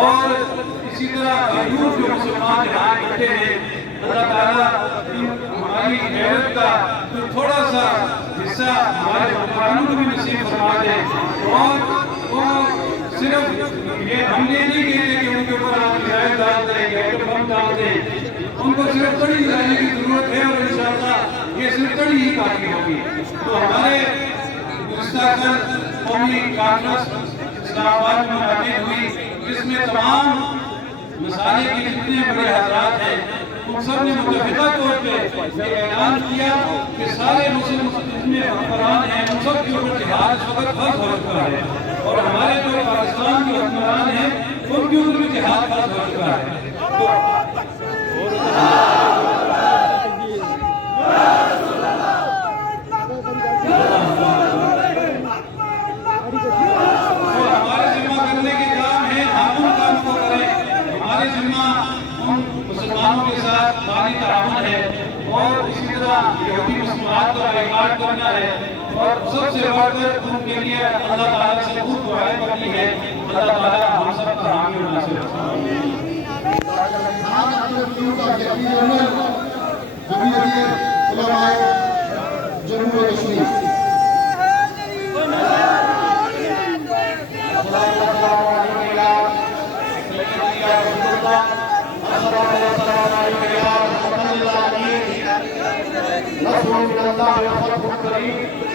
اور اسی طرح غیور جو مسلمان یہاں اکٹھے ہیں، اللہ تعالیٰ ہماری غیرت کا جو تھوڑا سا حصہ ہمارے حکمرانوں کو بھی نصیب فرما دے، اور وہ صرف یہ ہم یہ نہیں کہتے کہ ان کے اوپر آپ میزائل ڈال دیں یا بم ڈال دیں، ان کو صرف تڑی لانے کی ضرورت ہے، اور انشاءاللہ یہ صرف تڑی ہی کافی ہوگی۔ تو ہمارے گزشتہ کل قومی کانفرنس اسلام آباد میں منعقد ہوئی، جس میں تمام مسالے کے جتنے بڑے حضرات ہیں ان سب نے متفقہ طور پہ یہ اعلان کیا کہ سارے مسلم جتنے حکمران ہیں ان سب کے اوپر جہاد اس وقت فرض ہو چکا ہے، اور ہمارے جو پاکستان کے حکمران ہیں ان کے اوپر بھی جہاد فرض ہو چکا ہے۔ تو ہمارے ذمہ کرنے کے کام ہیں، ہم ان کام کو کریں۔ ہمارے ذمہ ان مسلمانوں کے ساتھ مالی تعاون ہے، اور اسی طرح یہودی مسلمانات کا ریکارڈ کرنا ہے، اور سب سے بڑھ کر ان کے لیے اللہ تعالیٰ سے خود دعائیں کرنی ہے۔ اللہ تعالیٰ ہم سب کا حامی و ناصر ہے۔ جمہوریہ کشمیر رسول اللہ